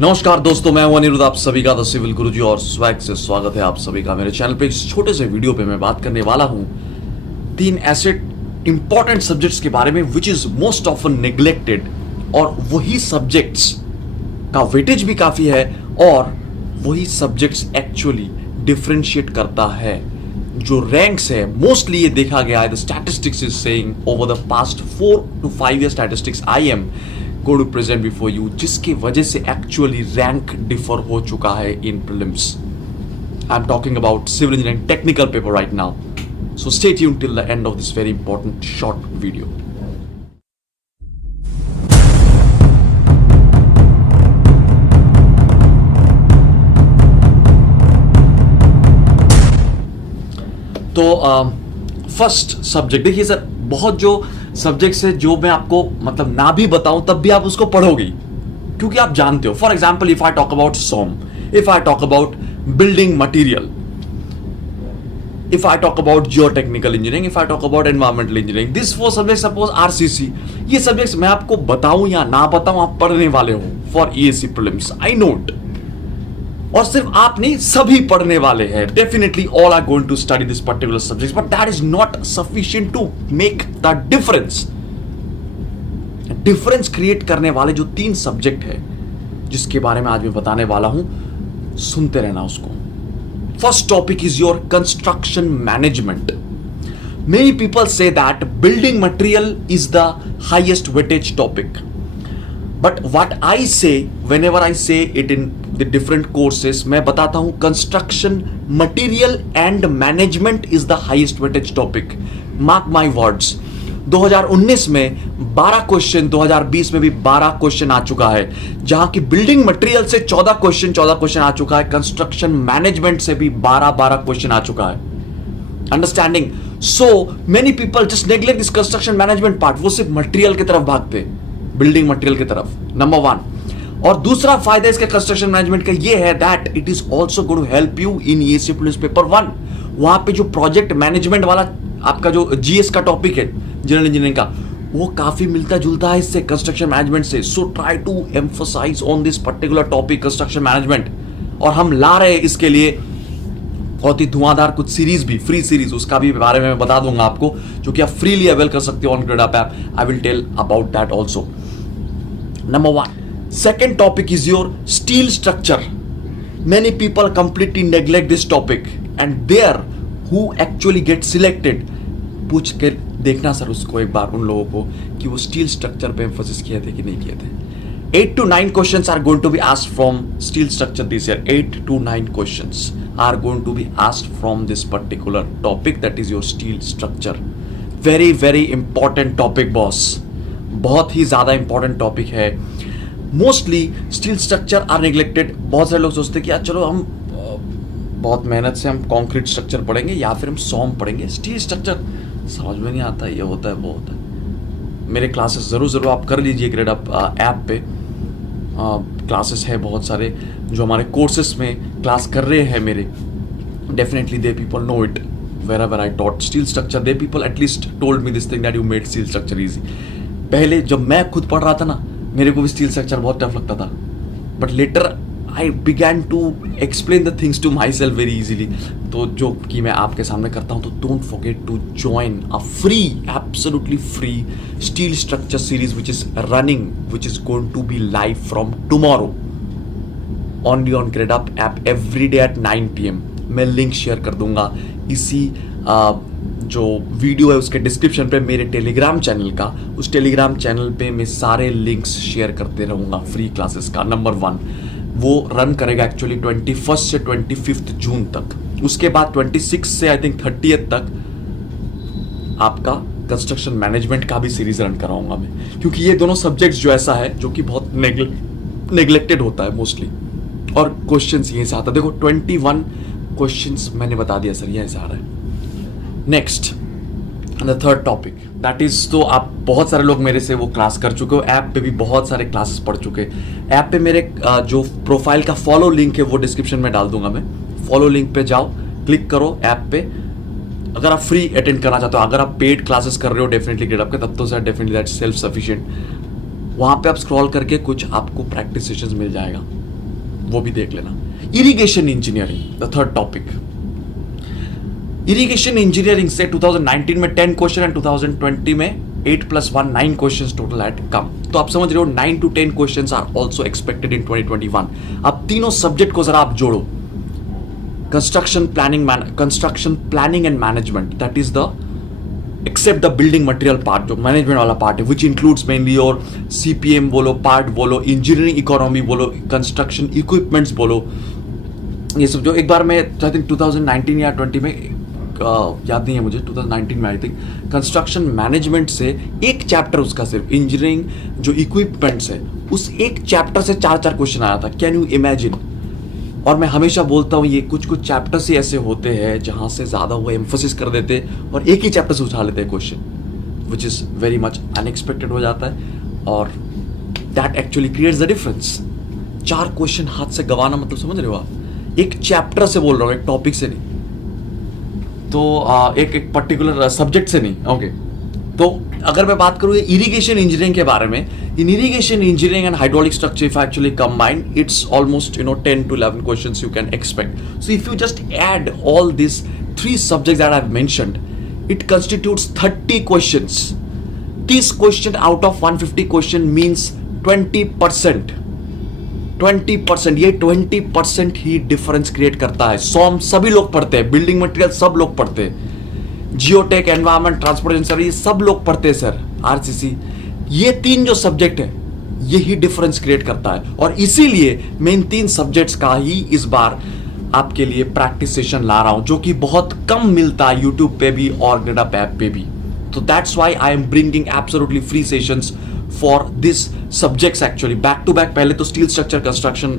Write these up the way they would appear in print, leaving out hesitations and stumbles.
नमस्कार दोस्तों, मैं हूं अनिरुद्ध, आप सभी का द सिविल गुरुजी और स्वैग से स्वागत है आप सभी का मेरे चैनल पे। इस छोटे से वीडियो पे मैं बात करने वाला हूं 3 ऐसे इंपॉर्टेंट सब्जेक्ट्स के बारे में which is most often neglected, और वही सब्जेक्ट्स का वेटेज भी काफी है और वही सब्जेक्ट्स एक्चुअली डिफरेंशिएट करता है जो रैंक्स है। मोस्टली ये देखा गया है, the statistics is saying over the past 4 to 5 year statistics I am go to present before you, जिसकी वजह से एक्चुअली रैंक डिफर हो चुका है in prelims. I am talking about civil engineering technical paper right now, so stay tuned till the end of this very important short video. तो first subject देखिए sir, बहुत जो सब्जेक्ट्स है जो मैं आपको मतलब ना भी बताऊं तब भी आप उसको पढ़ोगे क्योंकि आप जानते हो। For example, if I talk about SOM, if I talk about building material, if I talk about geotechnical engineering, if I talk about environmental engineering, this 4 subject, suppose RCC, ये सब्जेक्ट्स मैं आपको बताऊं या ना बताऊं आप पढ़ने वाले हो for ESC prelims, I note. और सिर्फ आप नहीं, सभी पढ़ने वाले हैं। Definitely all are going to study this particular subject, but that is not sufficient to make the difference. Difference create करने वाले जो 3 सब्जेक्ट है जिसके बारे में आज मैं बताने वाला हूं, सुनते रहना उसको। First topic is your construction management. Many people say that building material is the highest weightage topic, but what I से व्हेनेवर आई से it in the different courses, मैं बताता हूं construction material and management is the highest weightage topic. Mark my words, 2019 में 12 question, 2020 में भी 12 question आ चुका है, जहां की बिल्डिंग मटेरियल से 14 क्वेश्चन आ चुका है, कंस्ट्रक्शन मैनेजमेंट से भी 12 क्वेश्चन आ चुका है। Understanding? So many people just neglect this construction management part, वो सिर्फ मटेरियल की तरफ भागते, बिल्डिंग मटेरियल की तरफ, नंबर 1। और दूसरा फायदा इसके कंस्ट्रक्शन मैनेजमेंट का ये है that it is also going to help you in ESC prelims paper 1। वहां पे जो प्रोजेक्ट मैनेजमेंट वाला आपका जो जीएस का टॉपिक है, जनरल इंजीनियरिंग का, वो काफी मिलता जुलता है इससे, कंस्ट्रक्शन मैनेजमेंट से। So try to emphasise on this particular topic construction management. और हम ला रहे हैं इसके लिए बहुत ही धुआंधार कुछ सीरीज भी, फ्री सीरीज, उसका भी बारे में मैं बता दूंगा आपको, जो कि आप फ्रीली अवेल कर सकते हो on Gradeup app. I will tell about that also. Number 1, second topic is your steel structure. Many people completely neglect this topic and there who actually get selected, पूछ के देखना सर उसको एक बार, उन लोगों को, कि वो स्टील स्ट्रक्चर पे एम्फोसिस किए थे कि नहीं किए थे। 8 to 9 questions are going to be asked from steel structure this year. 8 to 9 questions are going to be asked from this particular topic, that is your steel structure. Very very important topic boss, बहुत ही ज्यादा important topic है। Mostly steel structure are neglected. बहुत सारे लोग सोचते हैं कि यार चलो हम बहुत मेहनत से हम कंक्रीट स्ट्रक्चर पढ़ेंगे या फिर हम सॉम पढ़ेंगे, स्टील स्ट्रक्चर समझ में नहीं आता, ये होता है वो होता है। मेरे क्लासेस ज़रूर आप कर लीजिए ग्रेडअप ऐप पे, क्लासेस है बहुत सारे जो हमारे कोर्सेस में क्लास कर रहे हैं मेरे। Definitely they people know it wherever I taught steel structure, they people at least told me this thing that you made steel structure easy. पहले जब मैं खुद पढ़ रहा था ना, मेरे को भी स्टील स्ट्रक्चर बहुत टफ लगता था, but later I began to explain the things to myself very easily. तो जो कि मैं आपके सामने करता हूँ, तो don't forget to join a free, absolutely free steel structure series which is running, which is going to be live from tomorrow only on Gradeup app every day at 9 PM। मैं लिंक शेयर कर दूंगा इसी जो video है उसके description पे, मेरे Telegram channel का। उस टेलीग्राम चैनल पे मैं सारे लिंक्स शेयर करते रहूँगा फ्री क्लासेस का। नंबर 1 वो रन करेगा एक्चुअली 21 से 25 जून तक, उसके बाद 26 से आई थिंक 30 तक आपका कंस्ट्रक्शन मैनेजमेंट का भी सीरीज रन कराऊंगा मैं, क्योंकि ये दोनों सब्जेक्ट्स जो ऐसा है जो कि बहुत नेग्लेक्टेड होता है मोस्टली, और क्वेश्चंस यहीं से आता है। देखो 21 क्वेश्चंस मैंने बता दिया सर, यहीं से आ रहा है। Next the third topic that is, तो आप बहुत सारे लोग मेरे से वो क्लास कर चुके हो, ऐप पे भी बहुत सारे क्लासेस पढ़ चुके। ऐप पे मेरे जो प्रोफाइल का फॉलो लिंक है वो डिस्क्रिप्शन में डाल दूंगा मैं। फॉलो लिंक पे जाओ, क्लिक करो ऐप पे, अगर आप फ्री अटेंड करना चाहते हो। अगर आप पेड क्लासेस कर रहे हो डेफिनेटली ग्रेडअप के, तब तो sir definitely that self sufficient. वहाँ पे आप स्क्रॉल करके कुछ आपको प्रैक्टिस सेशंस मिल जाएगा, वो भी देख लेना। Irrigation engineering the third topic. Irrigation engineering से 2019 में 10 क्वेश्चन एंड 2020 में 8+1 9 क्वेश्चंस टोटल हैड कम। तो आप समझ रहे हो 9 to 10 questions are also expected in 2021। अब तीनों सब्जेक्ट को जरा आप जोड़ो, construction planning and management, that is the except the building material part, जो मैनेजमेंट वाला पार्ट है, विच इंक्लूड्स मेनली और CPM बोलो, पार्ट बोलो, इंजीनियरिंग इकोनॉमी बोलो, कंस्ट्रक्शन इक्विपमेंट्स बोलो, ये सब जो एक बार मैं आई थिंक 2019 या 20 में याद नहीं है मुझे, 2019 में आई थिंक कंस्ट्रक्शन मैनेजमेंट से एक चैप्टर उसका सिर्फ इंजीनियरिंग जो इक्विपमेंट्स है उस एक चैप्टर से 4 क्वेश्चन आया था। Can you imagine? और मैं हमेशा बोलता हूँ ये कुछ चैप्टर्स ही ऐसे होते हैं जहाँ से ज़्यादा वो एम्फोसिस कर देते और एक ही चैप्टर से उठा लेते हैं question, which is very much unexpected हो जाता है और that actually creates the difference. 4 question हाथ से गंवाना मतलब समझ रहे हो आप? एक चैप्टर से बोल रहा हूँ, एक टॉपिक से नहीं, तो एक पर्टिकुलर सब्जेक्ट से नहीं। ओके तो अगर मैं बात करूँ इरिगेशन इंजीनियरिंग के बारे में, in irrigation engineering and hydraulic structure if actually combine it's almost 10 to 11 questions you can expect. So if you just add all this 3 subjects that I have mentioned, it constitutes 30 questions. 30 question out of 150 question means 20%। 20%, ये 20% ही difference create करता है। सॉम सभी लोग पढ़ते हैं, building material सब लोग पढ़ते हैं, जियोटेक, एनवायरमेंट, ट्रांसपोर्टेशन सर्विस ये सब लोग पढ़ते हैं सर, RCC। ये 3 जो सब्जेक्ट है यही डिफरेंस क्रिएट करता है और इसीलिए मैं इन 3 सब्जेक्ट्स का ही इस बार आपके लिए प्रैक्टिस सेशन ला रहा हूं, जो कि बहुत कम मिलता है यूट्यूब पे भी और ग्रेडअप ऐप पे भी। तो that's why I am bringing absolutely free sessions for this subjects actually back to back. पहले तो स्टील स्ट्रक्चर कंस्ट्रक्शन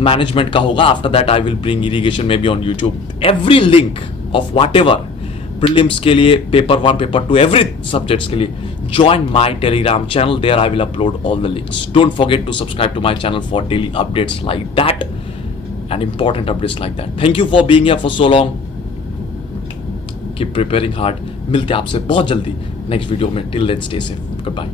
मैनेजमेंट का होगा, after that I will bring irrigation में be on YouTube. Every link of whatever prelims के लिए, paper 1, paper 2, every subjects के लिए join my Telegram channel. There I will upload all the links. Don't forget to subscribe to my channel for daily updates like that and important updates like that. Thank you for being here for so long. Keep preparing hard. मिलते हैं आपसे बहुत जल्दी next video में। Till then stay safe. Goodbye.